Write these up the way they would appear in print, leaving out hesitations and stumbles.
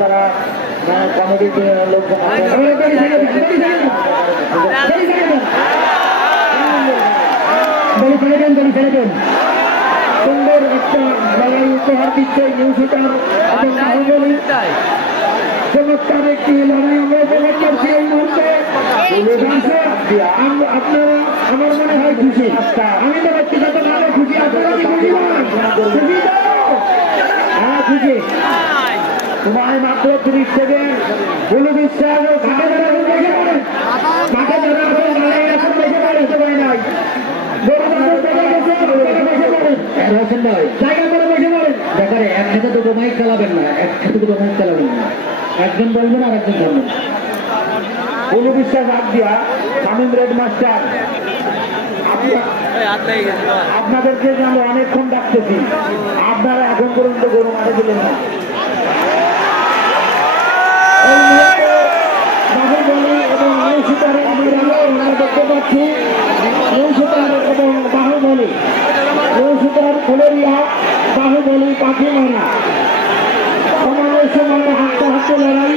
যারা কমিটিতে লোকজন সুন্দর একটা লড়াই উপহার দিচ্ছে নিউ সুপার এবং বাহুবলী। চমৎকার একটি লড়াই আমরা উপভোগ করছি এই মুহূর্তে। আপনারা আমার মনে হয় খুশি, আমি তো ব্যক্তিগত ভাবে খুশি, আপনারা কি খুশি? হ্যাঁ খুশি। তোমায় মাত্র 30 সেকেন্ড বলে বিশ্বাস মাঠে যারা দেখে পড়েন, মাঠে যারা এখন লড়াই এখন দেখে পড়ে হতে পারে নাই একসাথে দুটো মাইক চালাবেন না, একসাথে দুটো মাইক চালাবেন না, একজন বলবেন আর একজন বলবেন। অনু বিশ্বাস আগ দিয়া শামীম রেড মাস্টার, আপনাদেরকে যে আমরা অনেকক্ষণ ডাকতেছি, আপনারা এখন পর্যন্ত গরু মাঠে দিলেন না। এই মুহূর্তে বাহুবলী এবং নিউ সুপারের আমরা দেখতে পাচ্ছি নিউ সুপার এবং বাহুবলী, নিউ সুপার ফুলেরিয়া, বাহুবলী পাখিমারা সমানের সময় হাঁটতে হাঁটতে লড়াই।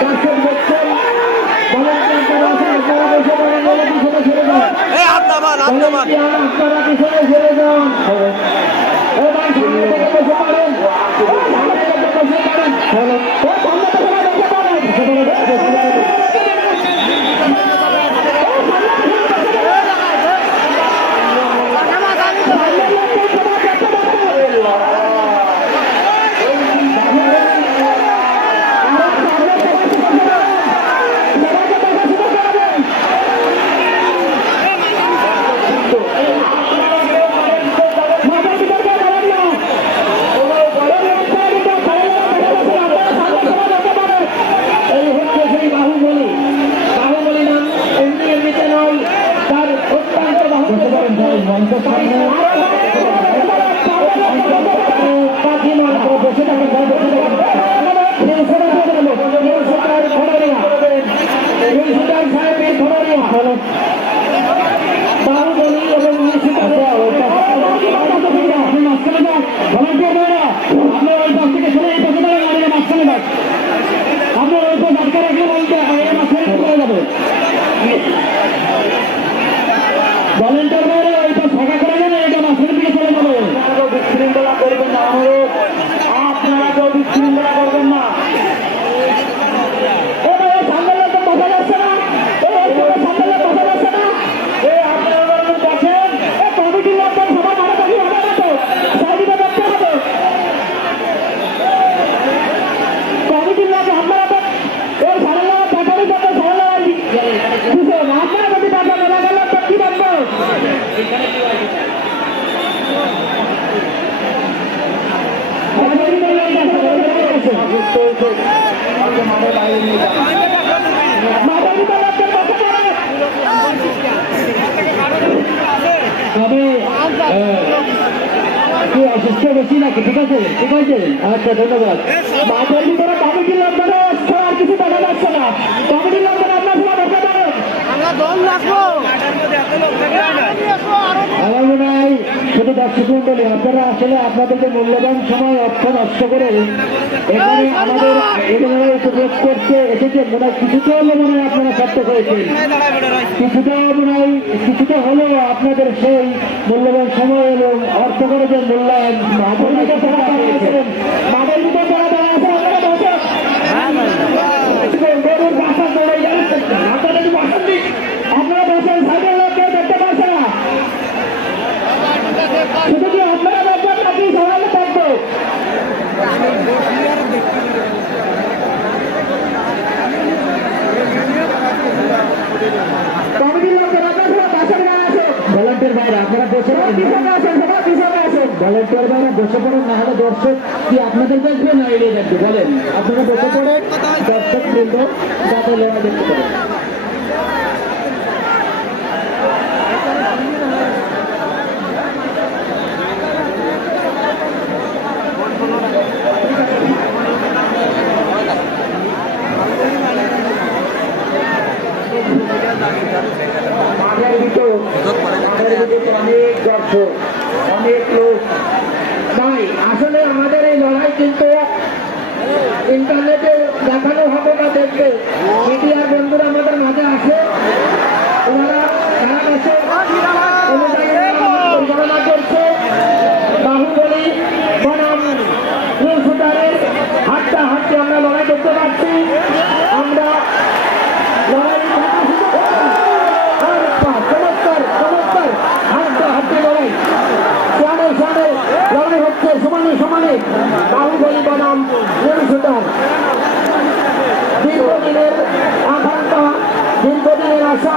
দর্শক দেখছেন, আপনারা পিছনে ছেড়ে যান, আপনারা পিছনে ছেড়ে যান, এবার সামনে থেকে বসে পারেন, সামনে থেকে বসে পারেন, অসুস্থ বেশি নাকি? ঠিক আছে, ঠিক আছে, আচ্ছা ধন্যবাদ। মাঠের ভিতরে কমিটির লোকজনে আর কিছু দেখা যাচ্ছে না, কমিটির লোকজন আপনার সময় বসে পারেন, আমার মনে হয় শুধু দর্শক মন্ডলী আপনারা আসলে আপনাদেরকে মূল্যবান সময় অর্থ নষ্ট করে এখানে আমাদের এখানে উপভোগ করতে এসেছেন। মনে হয় কিছুটা হলে মনে হয় আপনারা সার্থক হয়েছেন, কিছুটা মনে হয় কিছুটা হলেও আপনাদের সেই মূল্যবান সময় এবং অর্থ করে যে মূল্যায়ন মাঠের ভিতরে তারা দাঁড়িয়েছেন, মাঠের ভিতরে তারা দাঁড়িয়েছেন, গরুর বাসা চলে যাচ্ছেন, আপনারা একটু বাসন দিন, আপনারা বসেন, সাইডের লোক কেউ দেখতে পাচ্ছে না, শুধু কি আপনারা দেখবেন নাকি সবাই থাকবো? কমিটির লোকের আপনারা বাসা নিয়ে আসেন, ভলান্টিয়ার ভাইরা আপনারা বসে পিছনে আসেন, সবাই পিছনে আসেন, ভলান্টিয়ার ভাইরা বসে পড়েন, না হলে দর্শক কি আপনাদের দেখবে না এড়িয়ে দেখবে? বলেন, আপনারা বসে পড়েন, দর্শক বৃন্দ যাতে লেওয়া দেখতে পারেন। মাঠের ভিতর অনেক দর্শক, অনেক লোক ভাই, আসলে আমাদের এই লড়াই কিন্তু ইন্টারনেটে দেখানো হবে না দেখবে মিডিয়ার বন্ধুরা আমাদের মাঝে আসে ওনারা তারা কাছে পরিচালনা করছে বাহুবলী বনাম নিউ শুটারের হাটটা হাটতে আমরা লড়াই দেখতে পাচ্ছি আমরা লড়াই চমৎকার চমৎকার হাটটা হাটতে লড়াই সামনে সামনে লড়াই হচ্ছে সমানে সমানে বাহুবলী বনাম নিউ শুটার দীর্ঘদিনের আকাঙ্ক্ষা দীর্ঘদিনের আশা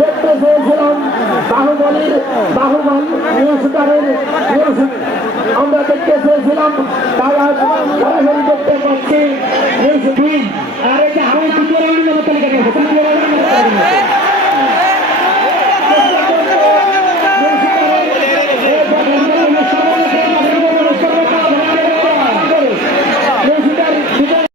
দেখতে চেয়েছিলাম বাহুবলীর বাহুবল নিউ শুটারের আমরা দেখতে চেয়েছিলাম তাই আজ সরাসরি দেখতে